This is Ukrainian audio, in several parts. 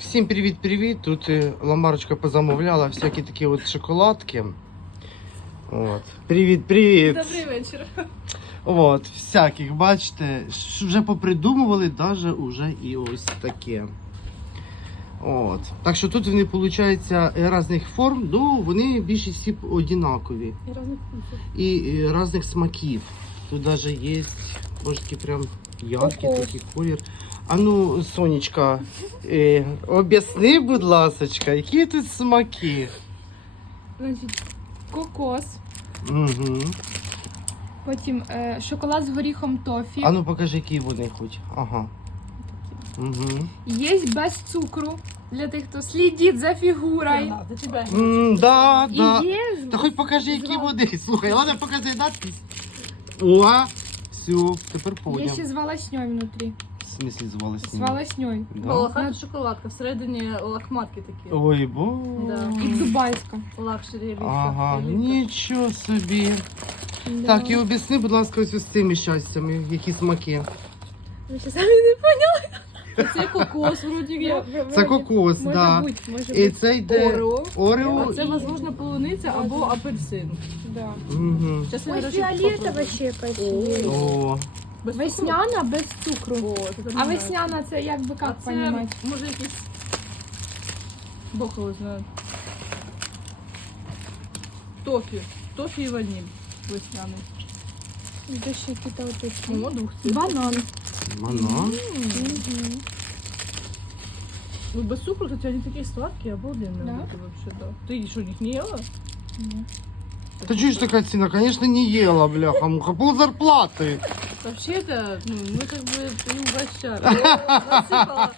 Всім привіт-привіт. Тут е, Ламарочка позамовляла всякі такі от шоколадки. От. Привіт-привіт. Добрий вечір. От, всяких, бачите, вже попридумували даже уже і ось таке. От. Так що тут вони, виходить, різних форм, ну вони більше всі однакові. І різних вкусів. І, і різних смаків. Тут даже є, боже, прям яркий такий колір. А ну, Сонечка, е, об'ясни, будь ласочка, які тут смаки? Значить, кокос, Угу. потім е, шоколад з горіхом тофі. А ну покажи, які вони хоч. Ага. Угу. Є без цукру для тих, хто слідить за фігурою. Да. М, да, І да. є Та хоч покажи, які вони. Слухай, ладно, покажи надпись. О, все, тепер є Я ще з волосньою внутрі. В з звали З волосньою. Да? Волохата шоколадка, всередині лохматки такі. Ой, бо. Да. І дубайська. Лакшері елітка. Ага, нічого собі. Да. Так, і об'ясни, будь ласка, ось з цими щастями, які смаки. Ви ще самі не поняли. Це кокос, вроді як. Це кокос, Може да. бути, може І бути. це йде Орео. Орео. А це, можливо, полуниця або апельсин. Да. Угу. Зараз я Ой, фіолетова ще якась є. О, Без цукру? Весняна без цукру. О, це А весняна це як би А як це, понімати? може, якийсь... Бог його знає. Тофі. Тофі і ваніль. Весняний. Де ще якісь отакі. Ну, двох цих. Банан. банан. Мгм. Ну, без цукру, кстати, они такие сладкие, обалденные Да? вот эти вообще, да. Ты что, их не ела? Ні. Та чого ж така ціна? Конечно, не їла, бляха, муха, пол зарплати. Вообще-то, ну, мы как бы не угощали. Насыпала.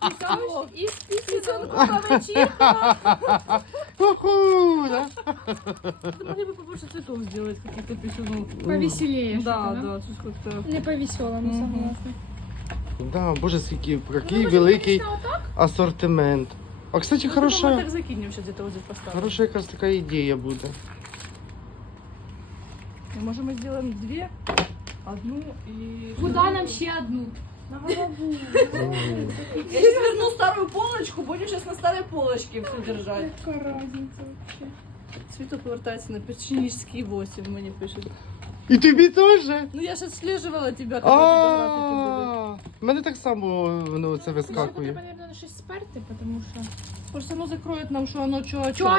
Песок І Могли бы побольше цветов сделать, каких-то писюнов. повеселіє. Да, що-то, да, тут как-то... Не по веселому, Мгм. согласна. Да, боже, скільки, який Ну, може, великий конечно, отак? асортимент. А, кстати, Ну, Мы хороша, так закинем сейчас где-то вот здесь поставим. хороша якась така ідея буде. Ну, Может, мы сделаем две, одну и... Куди нам ще одну? Мгм. Я сейчас верну старую полочку, будем сейчас на старой полочке все держать. Яка разниця вообще? Світло повертається на печенічський 8, мені пишуть. І тобі теж? Ну я ж відслежувала тебе, коли фотографії були. А, в мене так само воно це Слушай, вискакує. Треба, мабуть, щось сперти, тому що... Просто воно закроють нам, що воно чого Чого,